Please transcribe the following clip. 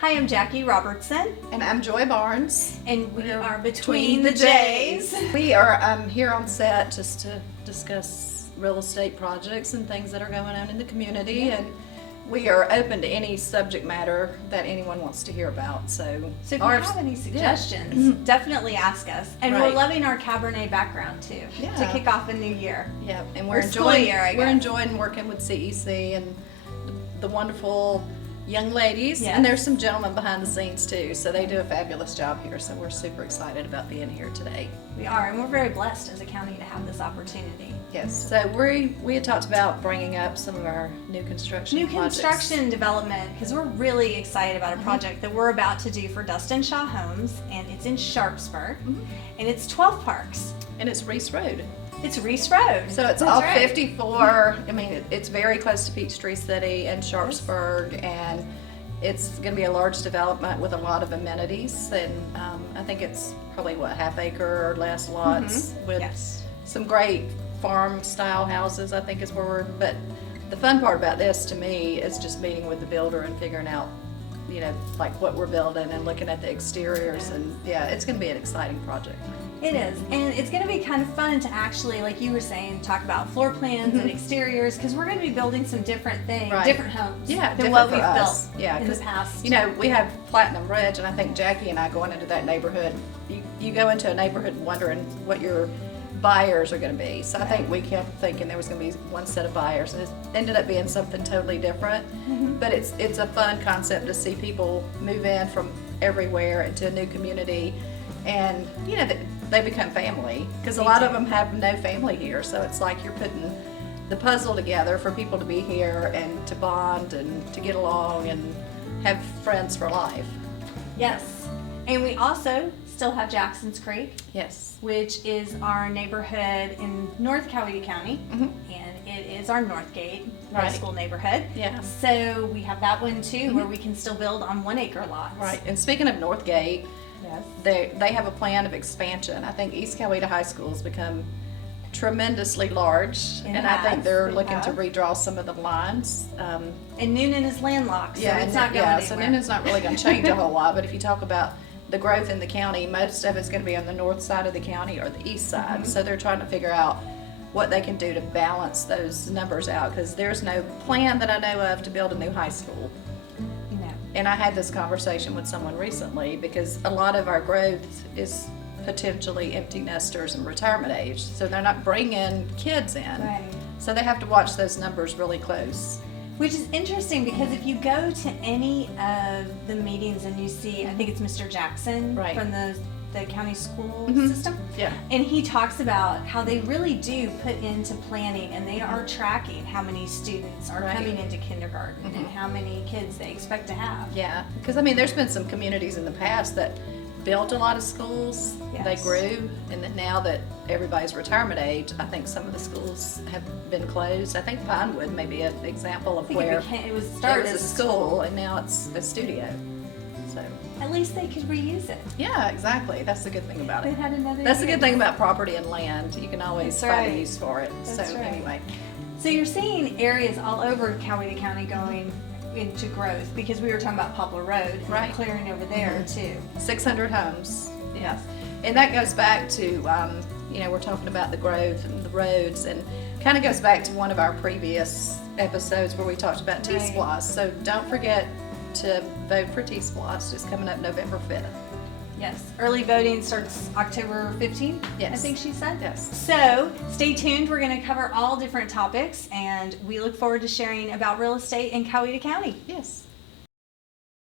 Hi, I'm Jacqui Robertson. And I'm Joy Barnes. And we are Between the J's. We are here on set just to discuss real estate projects and things that are going on in the community. Yeah. And we are open to any subject matter that anyone wants to hear about. So if you have any suggestions, definitely ask us. And we're loving our Cabernet background too, to kick off a new year. Yeah, and we're enjoying we're enjoying working with CEC and the wonderful young ladies, and there's some gentlemen behind the scenes too, so they do a fabulous job here, so we're super excited about being here today. We are, and we're very blessed as a county to have this opportunity. Yes, so we had talked about bringing up some of our new construction construction development, because we're really excited about a project that we're about to do for Dustin Shaw Homes, and it's in Sharpsburg, and it's 12 parks. And it's Reese Road. It's Reese Road. So it's all 54. I mean, it's very close to Peachtree City and Sharpsburg, and it's going to be a large development with a lot of amenities. And I think it's probably half acre or less lots with some great farm style houses. I think is where we're. But the fun part about this to me is just meeting with the builder and figuring out, like what we're building and looking at the exteriors. And it's going to be an exciting project. It is, and it's going to be kind of fun to actually, like you were saying, talk about floor plans and exteriors, because we're going to be building some different things, different homes than what we've built in the past. We have Platinum Ridge, and I think Jacqui and I going into that neighborhood, you go into a neighborhood wondering what your buyers are going to be. So I think we kept thinking there was going to be one set of buyers, and it ended up being something totally different. But it's a fun concept to see people move in from everywhere into a new community, and they become family, because a lot of them have no family here, so it's like you're putting the puzzle together for people to be here and to bond and to get along and have friends for life. Yes, and we also still have Jackson's Creek, which is our neighborhood in North Coweta County, and it is our Northgate high school neighborhood. So we have that one too, where we can still build on 1 acre lots. Right, and speaking of Northgate, they have a plan of expansion. I think East Coweta High School has become tremendously large, and I think they're looking to redraw some of the lines. And Newnan is landlocked, so it's not going anywhere. So Newnan's not really going to change a whole lot, but if you talk about the growth in the county, most of it's going to be on the north side of the county or the east side. So they're trying to figure out what they can do to balance those numbers out, because there's no plan that I know of to build a new high school. And I had this conversation with someone recently, because a lot of our growth is potentially empty nesters and retirement age, so they're not bringing kids in. So they have to watch those numbers really close. Which is interesting, because if you go to any of the meetings and you see, I think it's Mr. Jackson from the county school system, and he talks about how they really do put into planning, and they are tracking how many students are coming into kindergarten and how many kids they expect to have. Because I mean, there's been some communities in the past that built a lot of schools, they grew, and then now that everybody's retirement age, I think some of the schools have been closed. I think Pinewood may be an example of where it was started as a school and now it's a studio. So at least they could reuse it. Yeah, exactly. That's the good thing about it. That's the good thing about property and land. You can always find a use for it. Anyway. So you're seeing areas all over Coweta County going into growth, because we were talking about Poplar Road and clearing over there too. 600 homes. Yes. And that goes back to, we're talking about the growth and the roads, and kind of goes back to one of our previous episodes where we talked about T-Splosh. So don't forget to vote for T-Splosh. It's coming up November 5th. Yes. Early voting starts October 15th, I think she said. Yes. So stay tuned. We're going to cover all different topics, and we look forward to sharing about real estate in Coweta County. Yes.